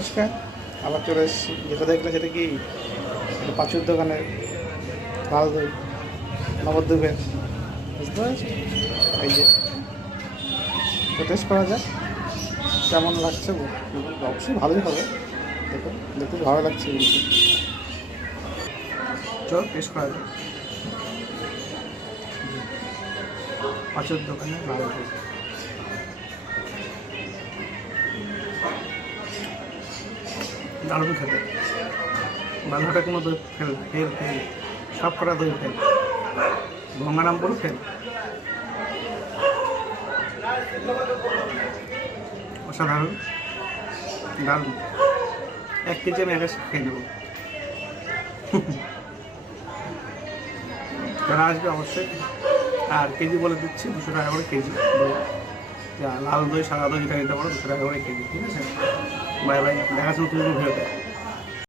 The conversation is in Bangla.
নমস্কার, আবার চলে এসেছি। যেটা দেখলে সেটা কি পাঁচুর দোকানের লাল দই নবদ্বীপের, বুঝতে পারছি। এই যে তো টেস্ট করা যায় কেমন লাগছে। অবশ্যই ভালোই হবে, দেখুন দেখতে ভালো লাগছে কিন্তু। চল টেস্ট করা যায় পাঁচুর দোকানের লাল দই। দারুণ খেতে, বাঁধাটা কোনো দই ফেল ফেল ফেল সব কটা দই ফেল, গঙ্গারামপুর ফেল। অসাধারণ, দারুণ। 1 কেজি আমি একাশি খেয়ে নেব। যারা আসবে অবশ্যই, আর কেজি বলে দিচ্ছি 200 টাকা করে কেজি দই। লাল দই সাদা দই যেটা নিতে পারো 200 টাকা করে কেজি, ঠিক আছে। বাই বাই, দেখাশোনা তুমি ভিডিওতে।